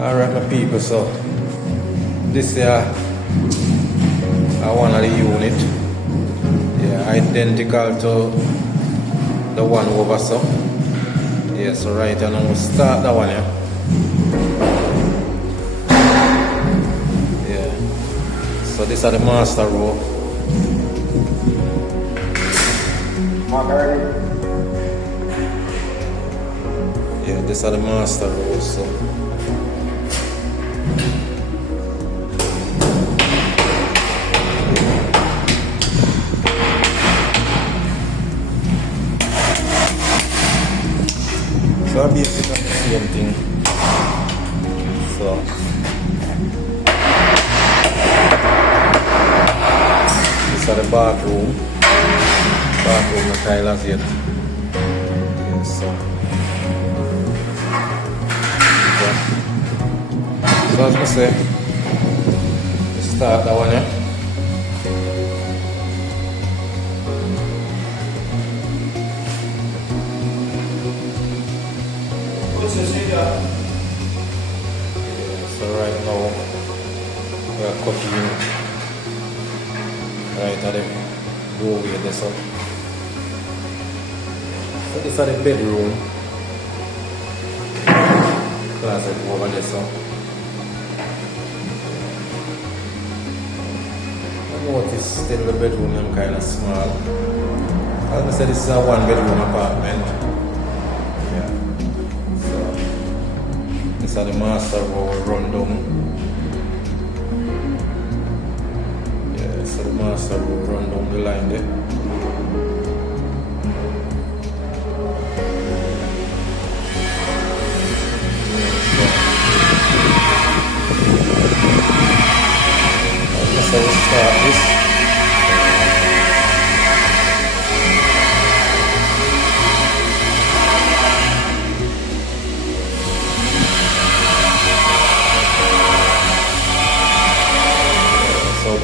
Alright my people, so this here are one of the unit. Yeah, identical to the one over so. Yeah, so right now we'll start that one here. Yeah. So this are the master row. Yeah, this are the master row, so basically the same thing. So this is the bathroom the tiles here. Yes, so as I say, start that one here. So right now we are cooking right at the doorway there. So this is the bedroom, closet over there. So I notice still the bedroom is kind of small. As I said, this is a one bedroom apartment. This is the master row run down. Yeah, so the master row run down the line there. So we'll start this.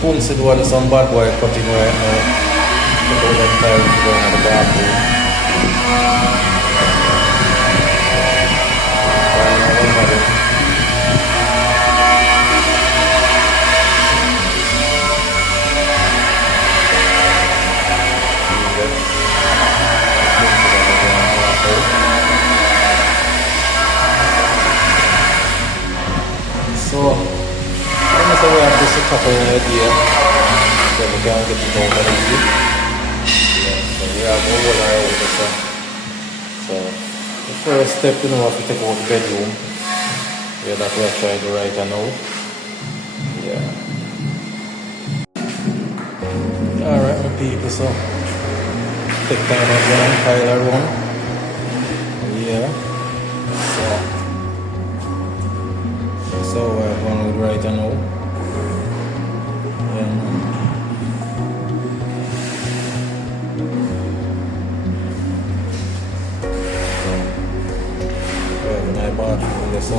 Boom, see the water, some bad boy cutting right now. Put all them tiles going in the bathroom. So so we have just a couple of ideas so we can get it over easy. Yeah, so we have over there. So the first step, you know, have to take out the bedroom. Yeah, that we are trying to right now. Yeah. Alright my people, so take time again, pile around. Yeah. So we're going with right now. So I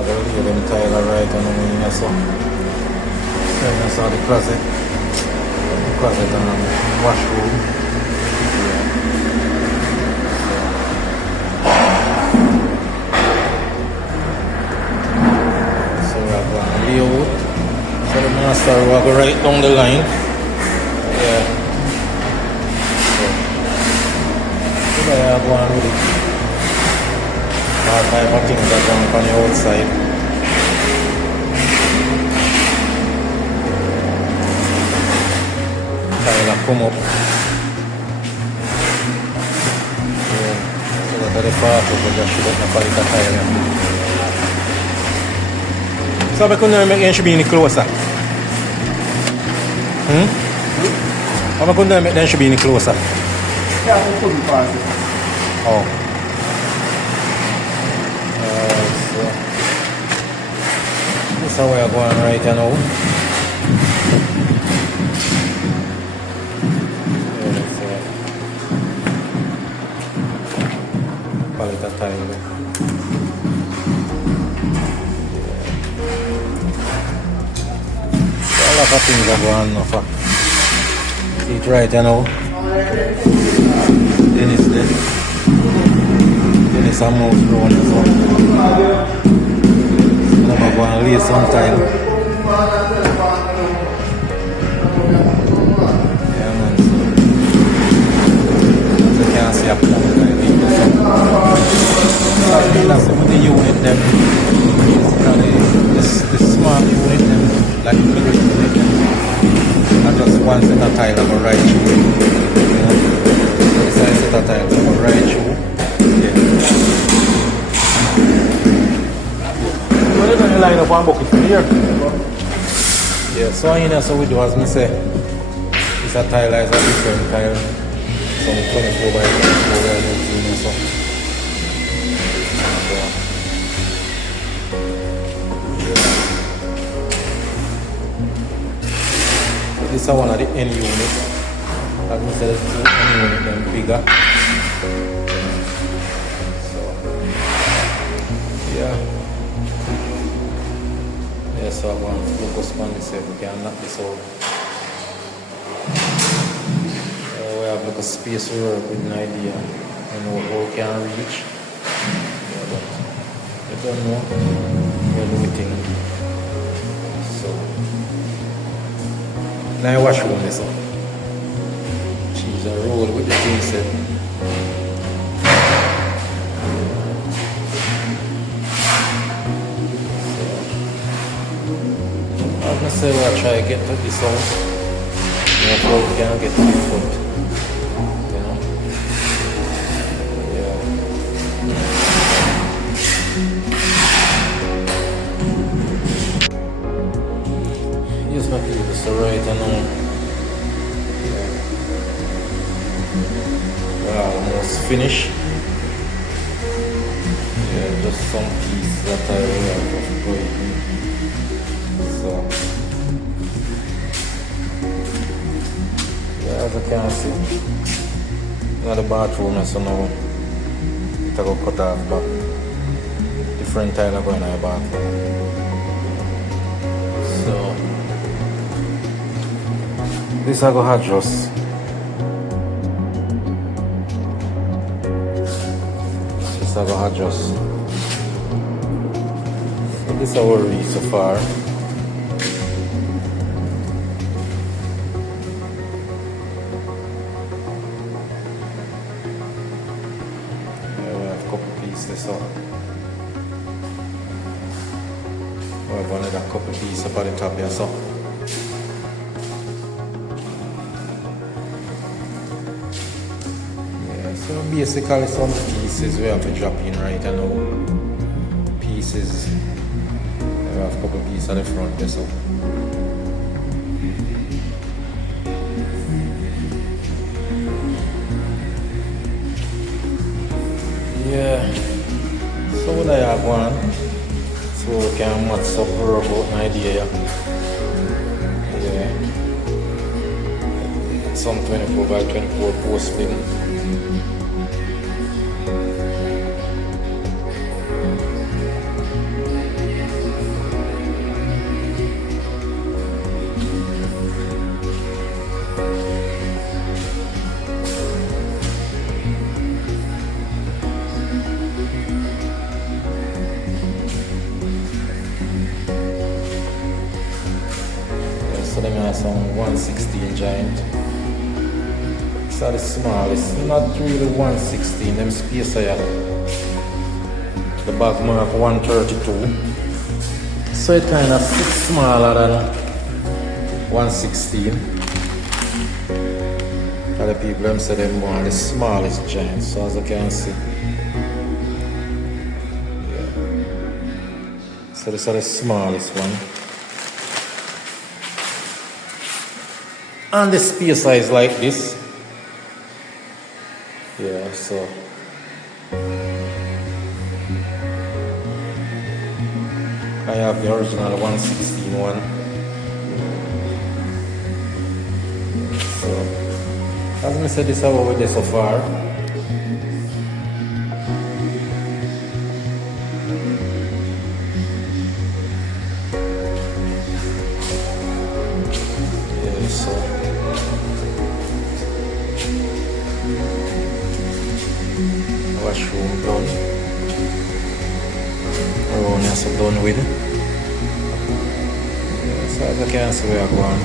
will leave them tile right on the way, so then I saw the closet and washroom. So we're going to lay out. So the master will go right down the line. Yeah. So we are going with it. All type of things that come on the outside. Tile come up. Yeah. So that's the part of the should have the tile. So I couldn't make them be any closer. I couldn't make them be any closer. Yeah, I couldn't pass it. Oh. So we are going right now. Palette of tile. So a lot of things are going on. See it right now. Dennis there. some mouse round as well. So I'm going to lay some tile. Yeah man, so you can see a plan like this. So that's with the unit them. This small unit them, like the little unit them. And just one set of tile I'm going to write through. You know? This is a set of tile I'm going to write through. Yeah. Well, you're going to line up one bucket from here. Yeah, so in here, so we do as I say, it's a tile is a different tile. Some 24 by 24 we're using here, so. This is one of the end units. As I said, the two end units them bigger. So yeah. Yeah, so I'm going to focus on this if we can knock this out. We have like a space to work with an idea. I know how we can reach. Yeah, but I don't know. We're limiting. So now I wash on this up. She's a roll with the thing set. I'm gonna say we'll try to get to this out. You know, so we can get to the foot. You know? Yeah. Just make it so right, I know. Yeah. We're almost finished. Yeah, just some pieces that I will have to go in. So, yeah, as I can see, now the bathroom is now it will cut off, but different tile are going in the bathroom. So, this I go adjust. This I go adjust. So this is our reach so far. This up. We have another couple pieces up at the top here, so. Yeah, so basically some pieces we have to drop in right now. Pieces. We have a couple pieces at the front there, so. Yeah. So what I have one, so we can match up for about an idea. Yeah. Some 24 by 24 porcelain. So them are some 116 giant. So the smallest, not really 116, them space I have. The back mark 132. So it kind of fits smaller than 116. Other people them say them want the smallest giant, so as you can see. Yeah. So this is the smallest one. And the space size like this. Yeah, so I have the original 116 one. So as I said, this is how we did so far. Yeah, so washroom done. I'm also done with. So as I can see we are going.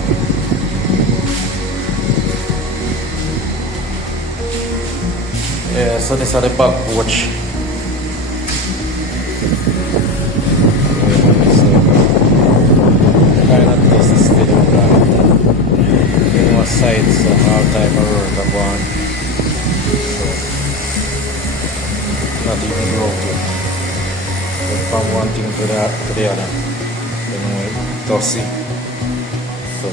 Yeah, so this is the back porch. Kind of place is still open. You know, sides, so all type of work are going. So, not even broken. But from one thing to the other, you know, it's dusty. So,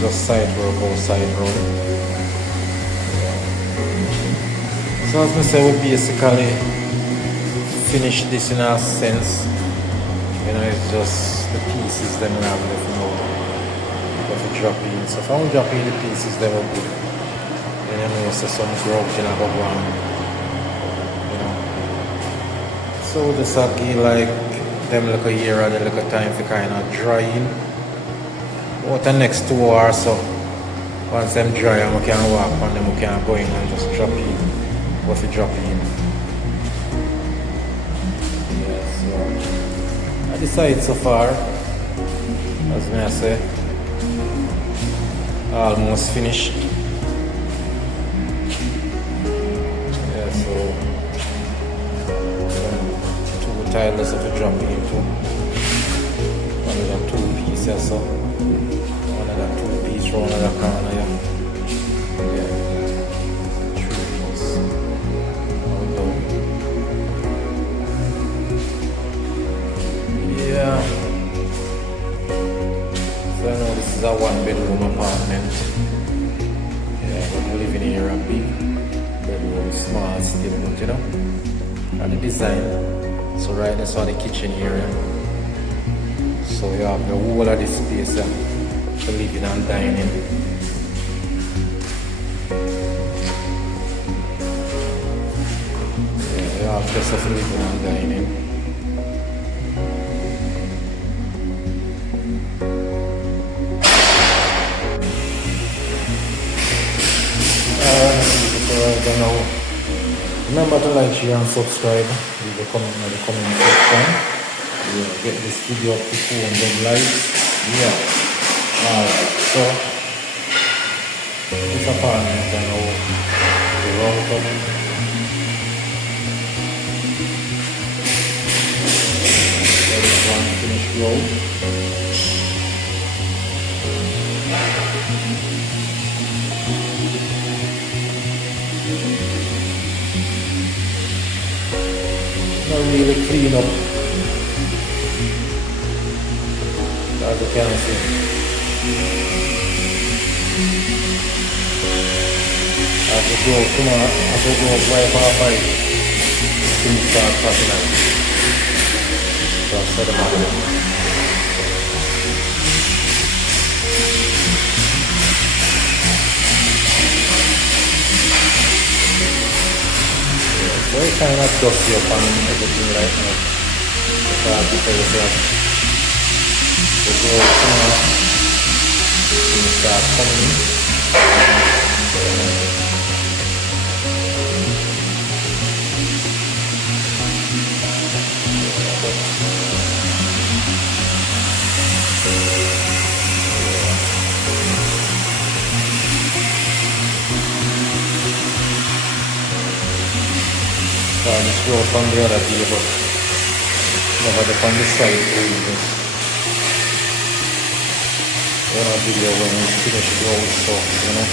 just side work or side road. So as I say, we basically finish this in a sense. You know, it's just the pieces that we have left now. If we drop in. So if I don't drop in the pieces, they will be. Then you know, so some growth in our one. You know. So we just have to give like them like a year and a little time for kind of drying. What the next 2 hours so. Once them dry and we can walk on them, we can go in and just drop in. What we drop in. Yeah, so I decided so far, as may I say, almost finished. Yeah, so 2 tiles of the drop into another 2 pieces, so another 2 pieces from another corner. Yeah. Yeah. So I know this is a 1-bedroom apartment. Yeah, but we live in here a big bedroom, small still, but you know. And the design. So right that's all the kitchen area. So you have the whole of this space for living and dining. Yeah, you have just for living and dining. Remember to like, share and subscribe. Leave a comment in the comment section. Yeah, get this video up to 200 likes. Yeah. Alright, so this apartment I know the round up. There is one finished road. Not really clean up, as you can see. As you go, come on, as you go right by, things start passing out. So I'll set them up there. Very kind of dusty upon everything right now. Because the girls come out, things start coming in. I just go from the other table. Never the on the side reasons. When I video when we finish the road, so you know.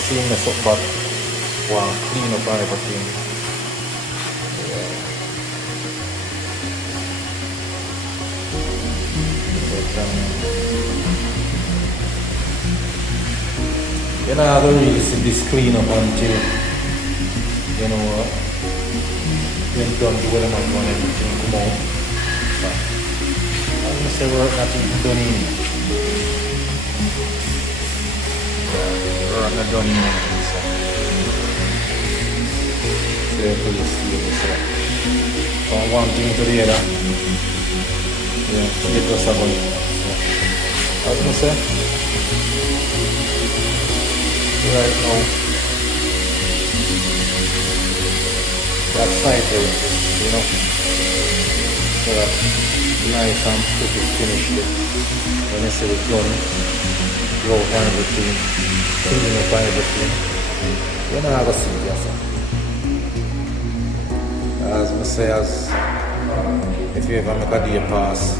See you mess up but wow, clean up everything. Yeah. But, you know, I don't really see this clean up until you know what? Then done do what I'm doing, everything come out. But I'm gonna say we're not even done in. We're not done in anything, so. So you see this from one thing to the other. Yeah, it was a one. I was gonna say right now. that cycle, you know, so that nice and pretty finished it. When you see it done, go over everything, clean up everything, you know how to see it yourself. As I say, if you ever make a day pass,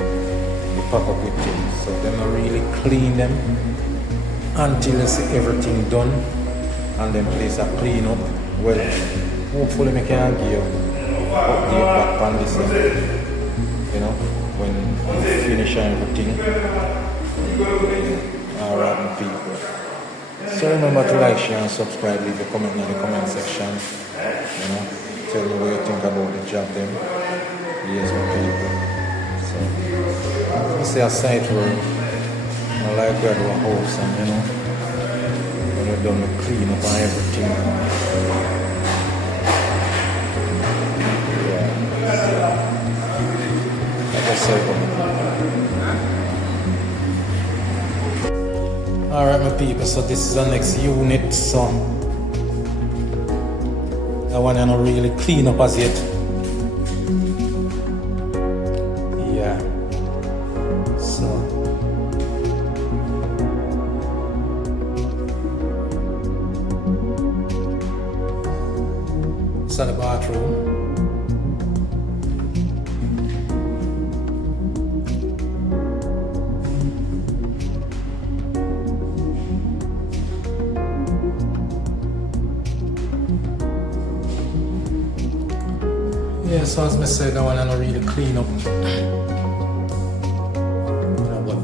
you pack up with things. So them I really clean them until you see everything done, and then place a clean up. Well, hopefully I can give you update back on this, you know, when you finish everything. Alright, my people. So remember to like, share and subscribe, leave a comment in the comment section, you know, tell me what you think about the job then. Yes, my people. So, I'm say a site work, I like where I do a house and, you know, when we're done with clean up and everything. Like I said, alright my people, so this is the next unit, so that one I not really clean up as yet. Yeah. So it's the bathroom. Yeah, so as I said, that one I don't really clean up. You know, but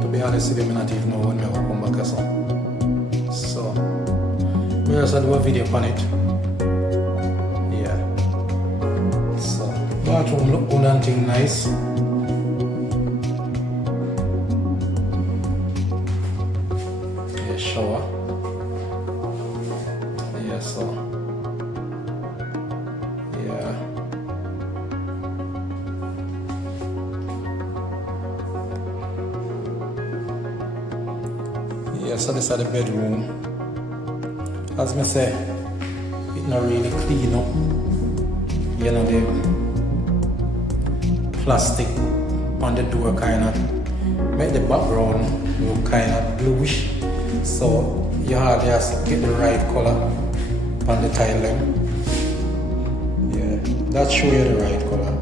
to be honest with you, I not even know when I will come back or something. So, we also do a video on it. Yeah. So, bathroom look good and thing nice. Yeah, shower. Yeah, so. Yeah. Yeah, so this is the bedroom. As I say, it not really clean up. You know, the plastic on the door kind of make the background look kind of bluish. So you hardly have to get the right color on the tile then. Yeah, that show you the right color.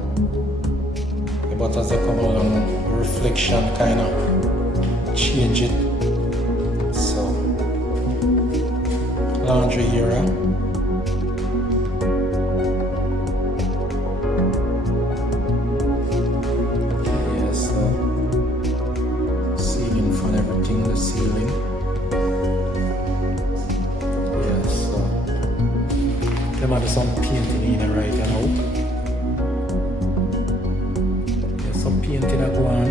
But as they come along, reflection kind of change it. Laundry area. Yes, ceiling for everything, the ceiling. Yes, there might be some painting in it right now. Yes, some painting that go on.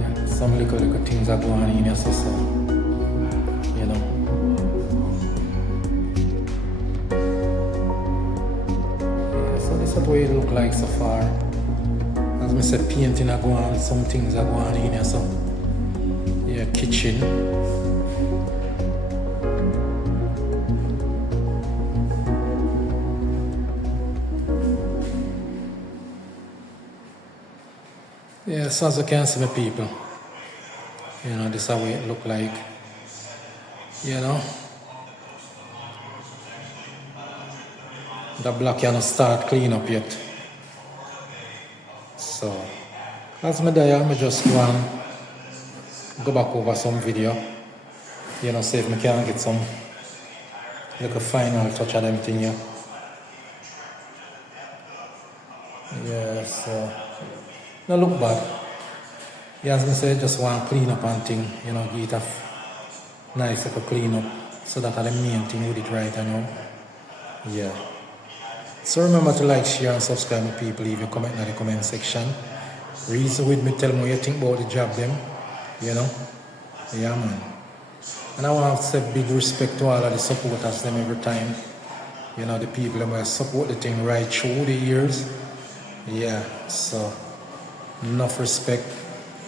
Yeah, some little things that go on in here, so. You know. Yeah, so this is what it look like so far. As I said, painting are going on, some things are going on in here, so yeah, kitchen. Yeah, so as you can see, my people, you know, this is how it look like. You know, the block you not start clean up yet. So, as me there, I just go back over some video. You know, see if I can get some like a final touch of them thing here. Yeah, so no look bad. Yeah, as I say, just want to clean up and thing. You know, get it nice like a clean up, so that are the main thing with it right, you know. Yeah. So remember to like, share and subscribe to people, leave a comment in the comment section. Reason with me, tell me what you think about the job them, you know. Yeah man. And I want to say big respect to all of the supporters them every time. You know, the people that support the thing right through the years. Yeah, so enough respect.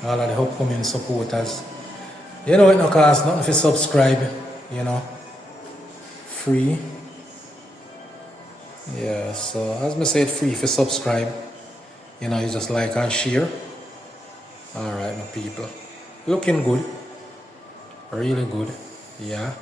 All of the upcoming supporters. You know, it no cost nothing to subscribe, you know. Free. Yeah, so as me said, free for subscribe. You know, you just like and share. Alright, my people. Looking good. Really good. Yeah.